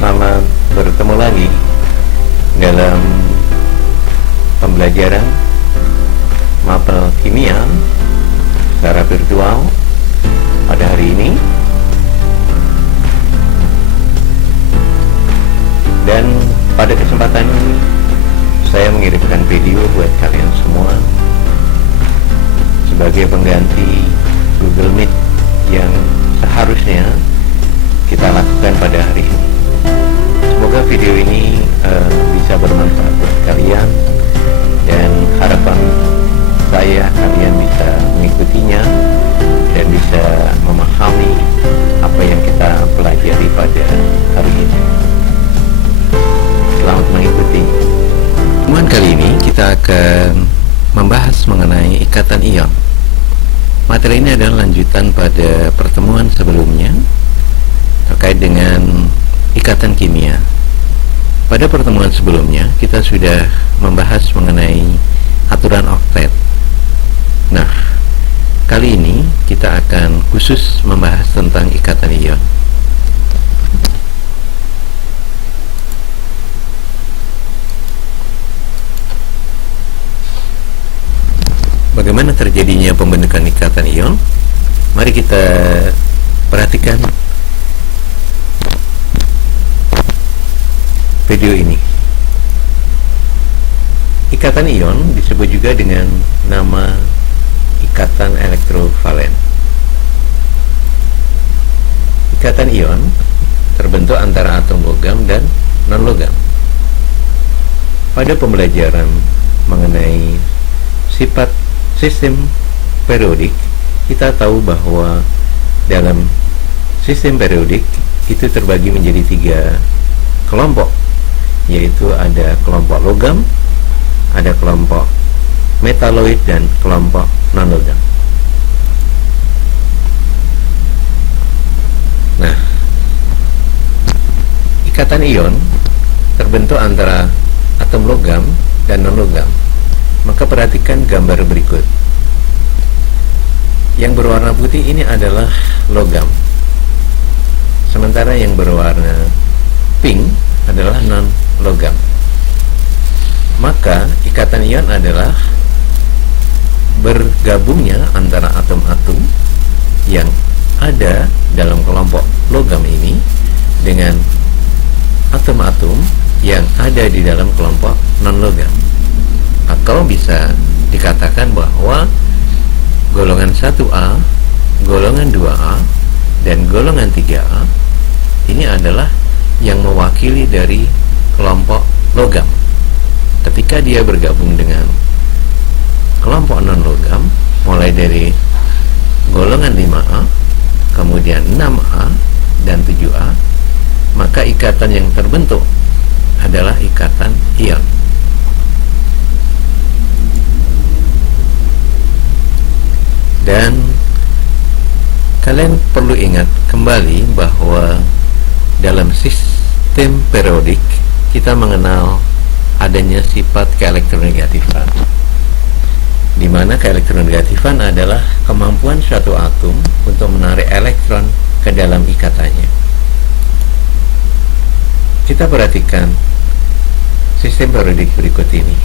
Selamat bertemu lagi dalam pembelajaran mapel kimia secara virtual pada hari ini. Dan pada kesempatan ini saya mengirimkan video buat kalian semua sebagai pengganti Google Meet yang seharusnya kita lakukan pada hari ini. Semoga video ini bisa bermanfaat buat kalian, dan harapan saya kalian bisa mengikutinya dan bisa memahami apa yang kita pelajari pada hari ini. Selamat mengikuti. Pertemuan kali ini kita akan membahas mengenai ikatan ion. Materi ini adalah lanjutan pada pertemuan sebelumnya terkait dengan ikatan kimia. Pada pertemuan sebelumnya kita sudah membahas mengenai aturan oktet. Nah, kali ini kita akan khusus membahas tentang ikatan ion. Bagaimana terjadinya pembentukan ikatan ion? Mari kita perhatikan video ini. Ikatan ion disebut juga dengan nama ikatan elektrovalen. Ikatan ion terbentuk antara atom logam dan non-logam. Pada pembelajaran mengenai sifat sistem periodik, kita tahu bahwa dalam sistem periodik itu terbagi menjadi 3 kelompok, yaitu ada kelompok logam, ada kelompok metaloid, dan kelompok non-logam. Nah, ikatan ion terbentuk antara atom logam dan non-logam. Maka perhatikan gambar berikut. Yang berwarna putih ini adalah logam, sementara yang berwarna pink adalah non-logam. Maka ikatan ion adalah bergabungnya antara atom-atom yang ada dalam kelompok logam ini dengan atom-atom yang ada di dalam kelompok non-logam. Atau bisa dikatakan bahwa golongan 1A, golongan 2A, dan golongan 3A ini adalah yang mewakili dari kelompok logam. Ketika dia bergabung dengan kelompok non-logam, mulai dari golongan 5A, kemudian 6A, dan 7A, maka ikatan yang terbentuk adalah ikatan ion. Dan kalian perlu ingat kembali bahwa dalam sistem periodik kita mengenal adanya sifat keelektronegatifan, di mana keelektronegatifan adalah kemampuan suatu atom untuk menarik elektron ke dalam ikatannya. Kita perhatikan sistem periodik berikut ini.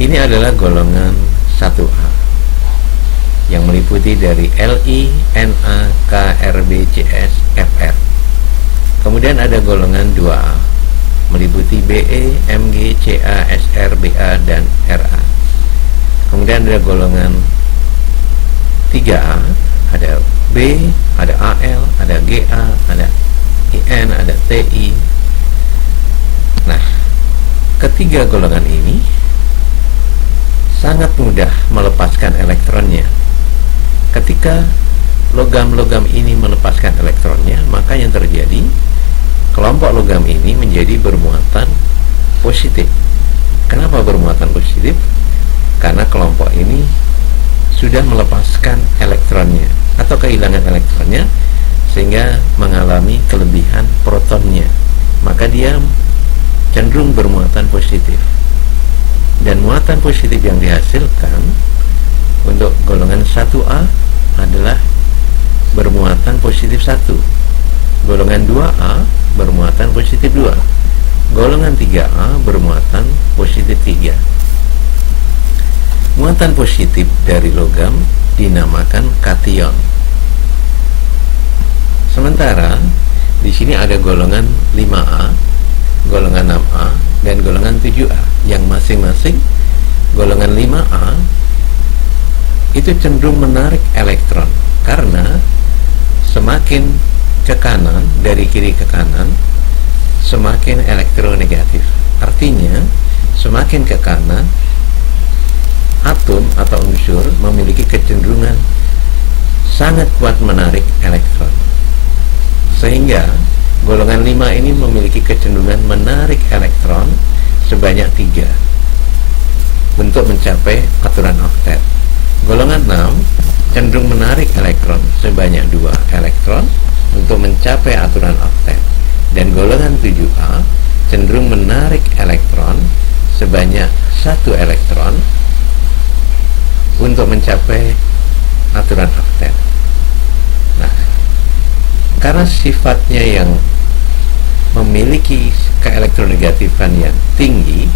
Ini adalah golongan 1A yang meliputi dari Li, Na, K, Rb, Cs, Fr. Kemudian ada golongan 2A meliputi Be, Mg, Ca, Sr, Ba, dan Ra. Kemudian ada golongan 3A, ada B, ada Al, ada Ga, ada In, ada Ti. Nah, ketiga golongan ini sangat mudah melepaskan elektronnya. Ketika logam-logam ini melepaskan elektronnya, maka yang terjadi, kelompok logam ini menjadi bermuatan positif. Kenapa bermuatan positif? Karena kelompok ini sudah melepaskan elektronnya atau kehilangan elektronnya, sehingga mengalami kelebihan protonnya. Maka dia cenderung bermuatan positif. Dan muatan positif yang dihasilkan untuk golongan 1A adalah bermuatan positif 1. Golongan 2A bermuatan positif 2. Golongan 3A bermuatan positif 3. Muatan positif dari logam dinamakan kation. Sementara di sini ada golongan 5A, golongan 6A, dan golongan 7A, yang masing-masing golongan 5A itu cenderung menarik elektron, karena semakin ke kanan, dari kiri ke kanan, semakin elektronegatif. Artinya semakin ke kanan, atom atau unsur memiliki kecenderungan sangat kuat menarik elektron, sehingga golongan 5 ini memiliki kecenderungan menarik elektron sebanyak 3 untuk mencapai aturan oktet. Golongan 6 cenderung menarik elektron sebanyak 2 elektron untuk mencapai aturan oktet, dan golongan 7A cenderung menarik elektron sebanyak 1 elektron untuk mencapai aturan oktet. Nah, karena sifatnya yang memiliki keelektronegatifan yang tinggi,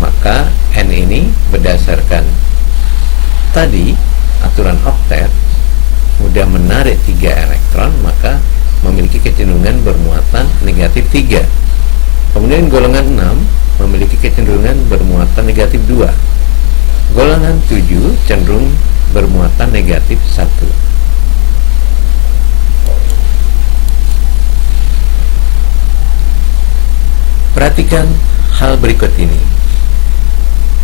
maka N ini berdasarkan tadi aturan oktet mudah menarik 3 elektron, maka memiliki kecenderungan bermuatan negatif 3. Kemudian golongan 6 memiliki kecenderungan bermuatan negatif 2. Golongan 7 cenderung bermuatan negatif 1. Perhatikan hal berikut ini.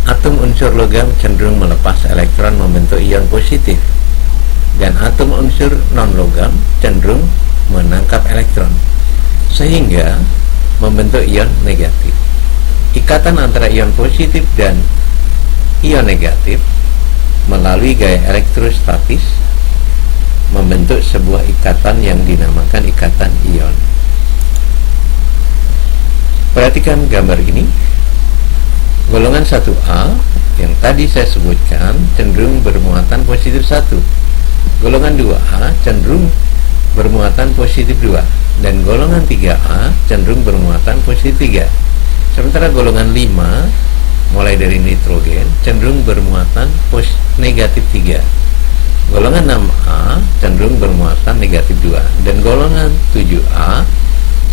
Atom unsur logam cenderung melepas elektron membentuk ion positif, dan atom unsur non-logam cenderung menangkap elektron, sehingga membentuk ion negatif. Ikatan antara ion positif dan ion negatif melalui gaya elektrostatis membentuk sebuah ikatan yang dinamakan ikatan ion. Perhatikan gambar ini. Golongan 1A yang tadi saya sebutkan cenderung bermuatan positif 1. Golongan 2A cenderung bermuatan positif 2, dan golongan 3A cenderung bermuatan positif 3. Sementara golongan 5 mulai dari nitrogen cenderung bermuatan negatif 3. Golongan 6A cenderung bermuatan negatif 2, dan golongan 7A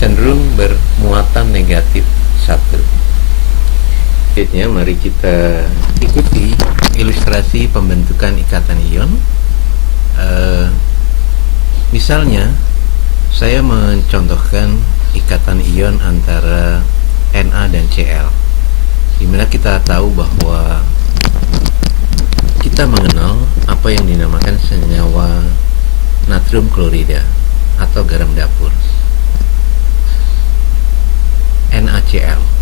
cenderung bermuatan negatif 1. Selanjutnya, mari kita ikuti ilustrasi pembentukan ikatan ion. Misalnya, saya mencontohkan ikatan ion antara Na dan Cl, dimana kita tahu bahwa kita mengenal apa yang dinamakan senyawa natrium klorida atau garam dapur, NaCl.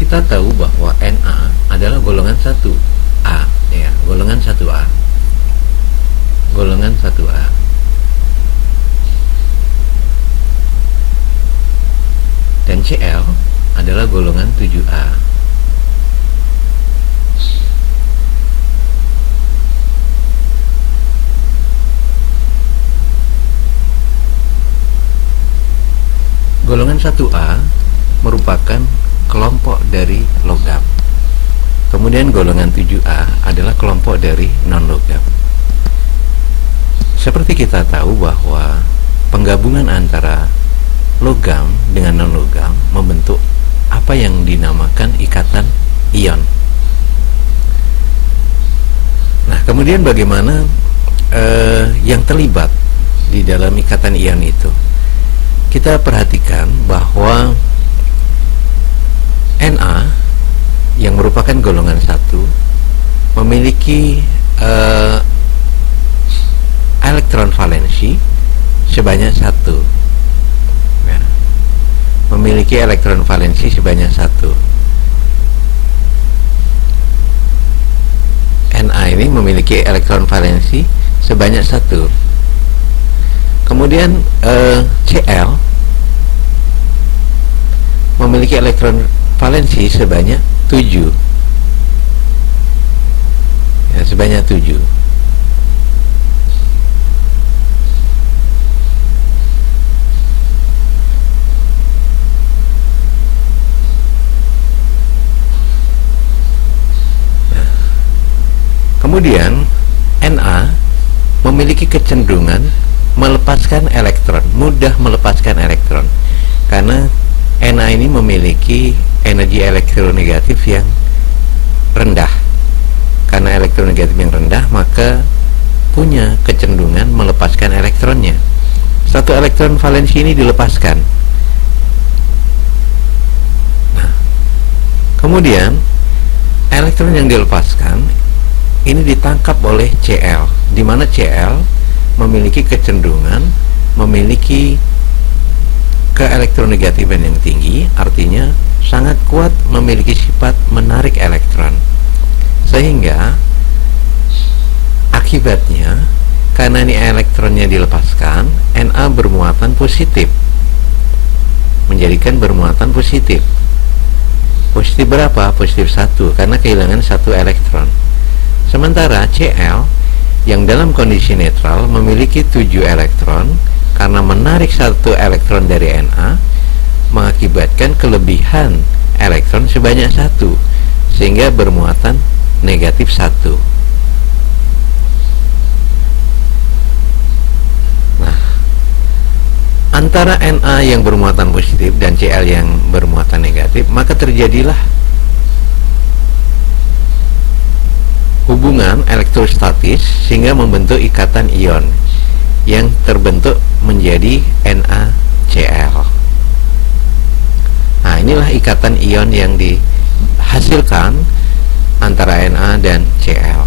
Kita tahu bahwa Na adalah golongan 1A, ya, golongan 1A. Golongan 1A. Dan Cl adalah golongan 7A. Golongan 1A merupakan kelompok dari logam. Kemudian golongan 7A adalah kelompok dari non-logam. Seperti kita tahu bahwa penggabungan antara logam dengan non-logam membentuk apa yang dinamakan ikatan ion. Nah, kemudian bagaimana yang terlibat di dalam ikatan ion itu? Kita perhatikan bahwa Na yang merupakan golongan 1 memiliki elektron valensi sebanyak 1, ya. Memiliki elektron valensi sebanyak 1. Na ini memiliki elektron valensi sebanyak 1. Kemudian Cl memiliki elektron valensi sebanyak 7. sebanyak 7. Kemudian Na memiliki kecenderungan melepaskan elektron, mudah melepaskan elektron, karena Na ini memiliki energi elektronegatif yang rendah. Karena elektronegatif yang rendah, maka punya kecenderungan melepaskan elektronnya. Satu elektron valensi ini dilepaskan. Nah, kemudian elektron yang dilepaskan ini ditangkap oleh Cl, di mana Cl memiliki kecenderungan memiliki keelektronegativan yang tinggi, artinya sangat kuat memiliki sifat menarik elektron, sehingga akibatnya karena ini elektronnya dilepaskan, Na bermuatan positif, menjadikan bermuatan positif. Positif berapa? Positif 1, karena kehilangan 1 elektron. Sementara Cl yang dalam kondisi netral memiliki 7 elektron, karena menarik 1 elektron dari Na mengakibatkan kelebihan elektron sebanyak 1, sehingga bermuatan negatif 1. Nah, antara Na yang bermuatan positif dan Cl yang bermuatan negatif, maka terjadilah hubungan elektrostatis sehingga membentuk ikatan ion yang terbentuk menjadi NaCl. Nah, inilah ikatan ion yang dihasilkan antara Na dan Cl.